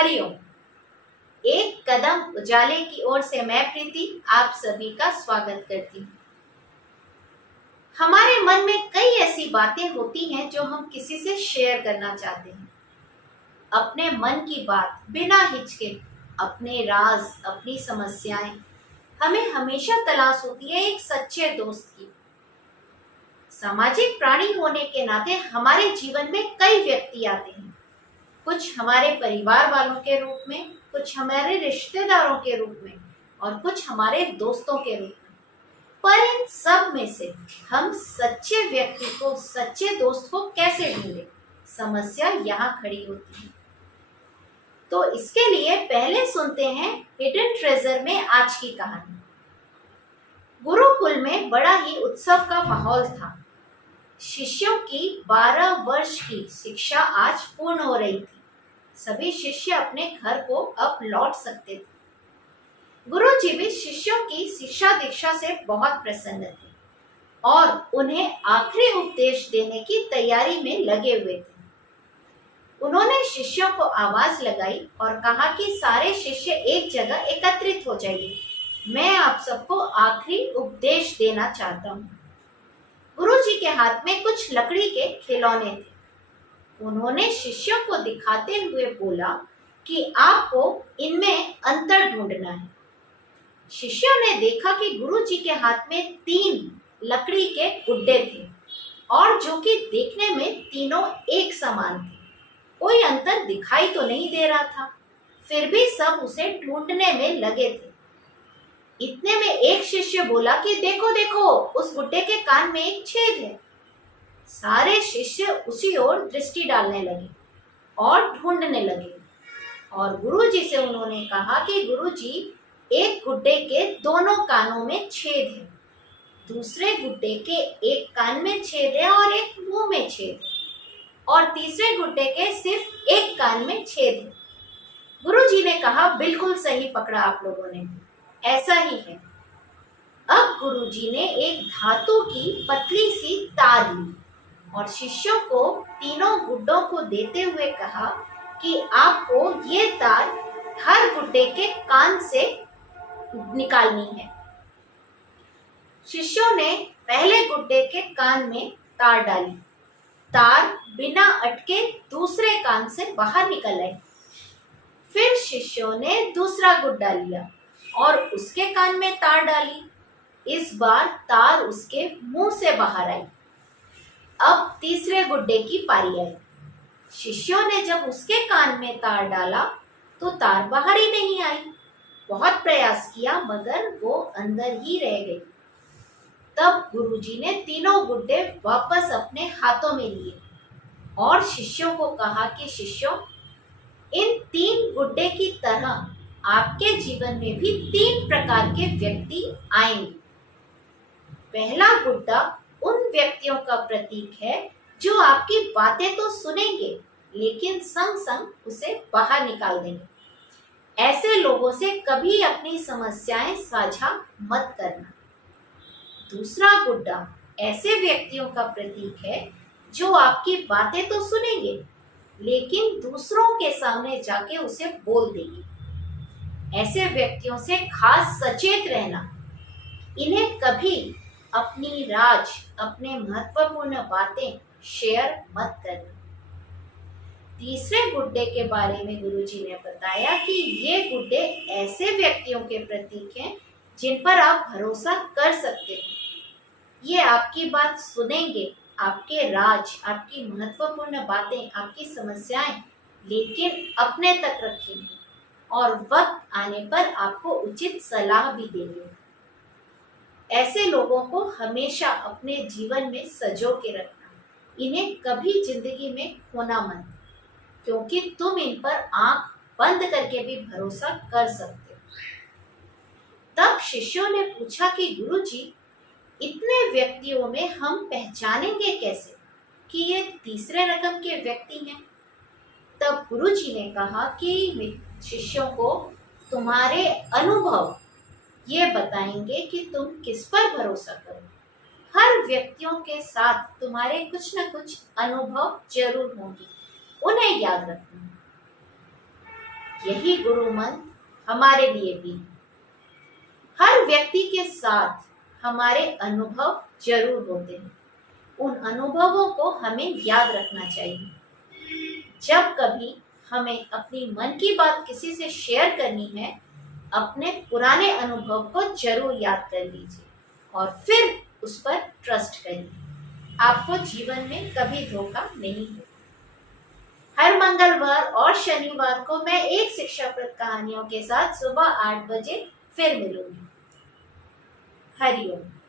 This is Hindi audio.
हरिओम। एक कदम उजाले की ओर से मैं प्रीति आप सभी का स्वागत करती हूँ। हमारे मन में कई ऐसी बातें होती हैं जो हम किसी से शेयर करना चाहते हैं। अपने मन की बात बिना हिचके, अपने राज, अपनी समस्याएं, हमें हमेशा तलाश होती है एक सच्चे दोस्त की। सामाजिक प्राणी होने के नाते हमारे जीवन में कई व्यक्ति आते हैं, कुछ हमारे परिवार वालों के रूप में, कुछ हमारे रिश्तेदारों के रूप में और कुछ हमारे दोस्तों के रूप में। पर इन सब में से हम सच्चे व्यक्ति को, सच्चे दोस्त को कैसे ढूंढें? समस्या यहाँ खड़ी होती है। तो इसके लिए पहले सुनते हैं हिडन ट्रेजर में आज की कहानी। गुरुकुल में बड़ा ही उत्सव का माहौल था। शिष्यों की 12 वर्ष की शिक्षा आज पूर्ण हो रही थी। सभी शिष्य अपने घर को अब लौट सकते थे। गुरुजी भी शिष्यों की शिक्षा दीक्षा से बहुत प्रसन्न थे और उन्हें आखिरी उपदेश देने की तैयारी में लगे हुए थे। उन्होंने शिष्यों को आवाज लगाई और कहा कि सारे शिष्य एक जगह एकत्रित हो जाइए, मैं आप सबको आखिरी उपदेश देना चाहता हूँ। गुरुजी के हाथ में कुछ लकड़ी के खिलौने थे। उन्होंने शिष्यों को दिखाते हुए बोला कि आपको इनमें अंतर ढूंढना है। शिष्यों ने देखा कि गुरुजी के हाथ में 3 लकड़ी के गुड्डे थे और जो कि देखने में तीनों एक समान थे। कोई अंतर दिखाई तो नहीं दे रहा था, फिर भी सब उसे ढूंढने में लगे थे। इतने में एक शिष्य बोला कि देखो देखो, उस गुड्डे के कान में एक छेद है। सारे शिष्य उसी ओर दृष्टि डालने लगे और ढूंढने लगे और गुरुजी से उन्होंने कहा कि गुरुजी, एक गुड्डे के दोनों कानों में छेद है, दूसरे गुड्डे के एक कान में छेद है और एक मुंह में छेद है और तीसरे गुड्डे के सिर्फ एक कान में छेद है। गुरुजी ने कहा, बिल्कुल सही पकड़ा आप लोगों ने, ऐसा ही है। अब गुरुजी ने एक धातु की पतली सी तार ली और शिष्यों को तीनों गुड्डों को देते हुए कहा कि आपको ये तार हर गुड्डे के कान से निकालनी है। शिष्यों ने पहले गुड्डे के कान में तार डाली। तार बिना अटके दूसरे कान से बाहर निकल आई। फिर शिष्यों ने दूसरा गुड्डा लिया और उसके कान में तार डाली। इस बार तार उसके मुंह से बाहर आई। अब तीसरे गुड्डे की पारी आई। शिष्यों ने जब उसके कान में तार डाला तो तार बाहर ही नहीं आई। बहुत प्रयास किया मगर वो अंदर ही रह गई। तब गुरुजी ने तीनों गुड्डे वापस अपने हाथों में लिए और शिष्यों को कहा कि शिष्यों, इन 3 गुड्डे की तरह आपके जीवन में भी 3 प्रकार के व्यक्ति आएंगे। पहला गुड्डा उन व्यक्तियों का प्रतीक है जो आपकी बातें तो सुनेंगे लेकिन संग संग उसे बाहर निकाल देंगे। ऐसे लोगों से कभी अपनी समस्याएं साझा मत करना। दूसरा गुड्डा ऐसे व्यक्तियों का प्रतीक है जो आपकी बातें तो सुनेंगे लेकिन दूसरों के सामने जाके उसे बोल देंगे। ऐसे व्यक्तियों से खास सचेत रहना। इन्हें कभी अपनी राज, अपने महत्वपूर्ण बातें शेयर मत करना। तीसरे गुड्डे के बारे में गुरुजी ने बताया कि ये गुड्डे ऐसे व्यक्तियों के प्रतीक हैं जिन पर आप भरोसा कर सकते हो। ये आपकी बात सुनेंगे, आपके राज, आपकी महत्वपूर्ण बातें, आपकी समस्याएं लेकिन अपने तक रखेंगे और वक्त आने पर आपको उचित सलाह भी देंगे। ऐसे लोगों को हमेशा अपने जीवन में संजो के रखना। इन्हें कभी जिंदगी में खोना मत, क्योंकि तुम इन पर आंख बंद करके भी भरोसा कर सकते हो। तब शिष्यों ने पूछा कि गुरुजी, इतने व्यक्तियों में हम पहचानेंगे कैसे कि ये तीसरे रकम के व्यक्ति हैं? तब गुरुजी ने कहा कि शिष्यों को तुम्हारे अनुभव ये बताएंगे कि तुम किस पर भरोसा करो। हर व्यक्तियों के साथ तुम्हारे कुछ न कुछ अनुभव जरूर होंगे, उन्हें याद रखना। यही गुरु मंत्र हमारे लिए भी। हर व्यक्ति के साथ हमारे अनुभव जरूर होते हैं, उन अनुभवों को हमें याद रखना चाहिए। जब कभी हमें अपनी मन की बात किसी से शेयर करनी है, अपने पुराने अनुभव को जरूर याद कर लीजिए और फिर उस पर ट्रस्ट करिए। आपको जीवन में कभी धोखा नहीं होगा। हर मंगलवार और शनिवार को मैं एक शिक्षाप्रद कहानियों के साथ सुबह 8 बजे फिर मिलूंगी। हरिओम।